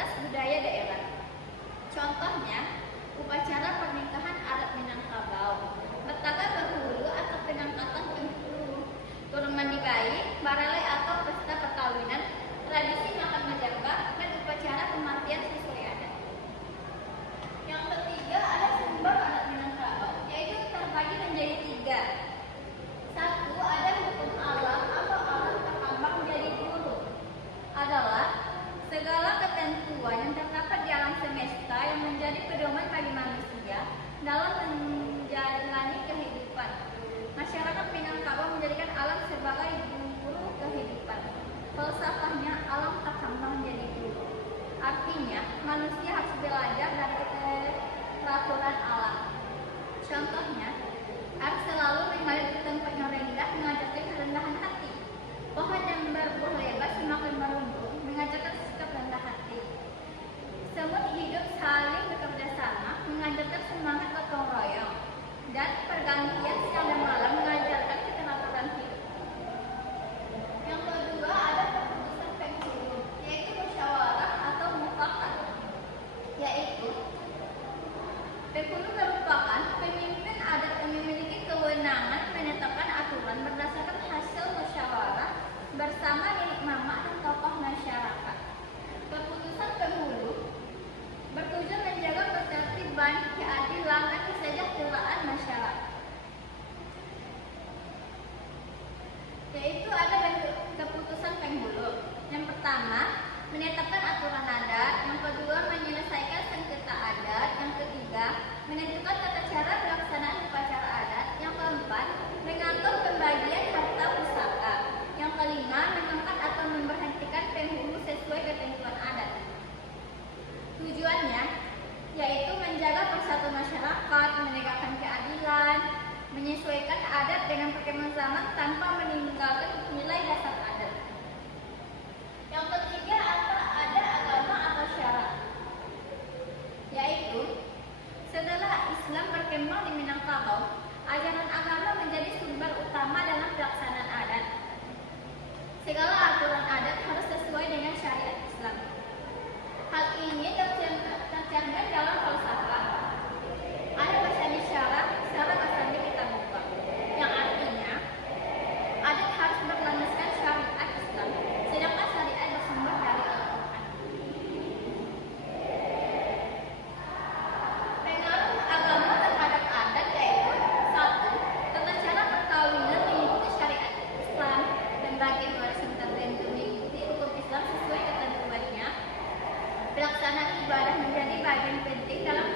identitas budaya daerah. Contohnya, upacara pernikahan adat Minangkabau, Betaga berhulu atau pengangkatan penghulu, turun mandi bayi, barale atau pesta perkawinan, tradisi makan majapahit, dan upacara kematian sesuai adat. Yang ketiga ada sumber adat Minangkabau, yaitu terbagi menjadi 3. 1. Ada hukum alam atau alam terkambang menjadi hulu. Adalah segala ketentuan yang terdapat di alam semesta yang menjadi pedoman bagi manusia dalam menjalani kehidupan. Masyarakat Minangkabau menjadikan alam sebagai guru kehidupan. Falsafahnya alam terkambang menjadi guru. Artinya manusia harus belajar dari peraturan alam. Contohnya, harus selalu mengalir ke tempat yang rendah, mengajarkan kerendahan hati. Pohon yang berbuah lebat semakin merunduk, mengajarkan sikap rendah hati. Semut hidup saling bekerja sama, mengajarkan semangat gotong royong. Dan pergantian siang dan malam mengajarkan keteraturan hidup. Yang kedua ada keputusan penghulu, yaitu musyawarah atau mufakat. Yaitu penghulu merupakan pemimpin adat yang memiliki kewenangan menetapkan aturan berdasarkan hasil musyawarah bersama nenek mama dan tokoh masyarakat. Keputusan penghulu bertujuan menjaga ketertiban, keadilan, dan kesejahteraan masyarakat. Yaitu ada bentuk keputusan penghulu. Yang pertama, menetapkan aturan adat. Yang kedua, menyelesaikan sengketa adat. Yang ketiga, menentukan tata cara pelaksanaan upacara adat. Yang keempat, mengatur pembagian harta pusaka. Yang kelima, mengangkat atau memberhentikan penghulu sesuai ketentuan adat. Tujuannya yaitu menjaga persatuan masyarakat, menegakkan keadilan, menyesuaikan adat dengan perkembangan zaman tanpa meninggalkan nilai dasar adat. Yang ketiga ada agama atau syarak, yaitu setelah Islam berkembang di Minangkabau, ajaran agama menjadi sumber utama dalam pelaksanaan adat. Segala aturan adat harus sesuai dengan syariat Islam. Hal ini tercermin dalam falsafah. Ada bahasa isyarat, secara bahasa kita buka, yang artinya adat harus berlandaskan syariat Islam, sedangkan syariat bersumber dari Al-Quran. Pengaruh agama terhadap adat yaitu 1. Tata cara perkawinan mengikuti syariat Islam dan bagian warisan tertentu mengikuti hukum Islam sesuai ketentuannya. Pelaksanaan ibadah menjadi bagian penting dalam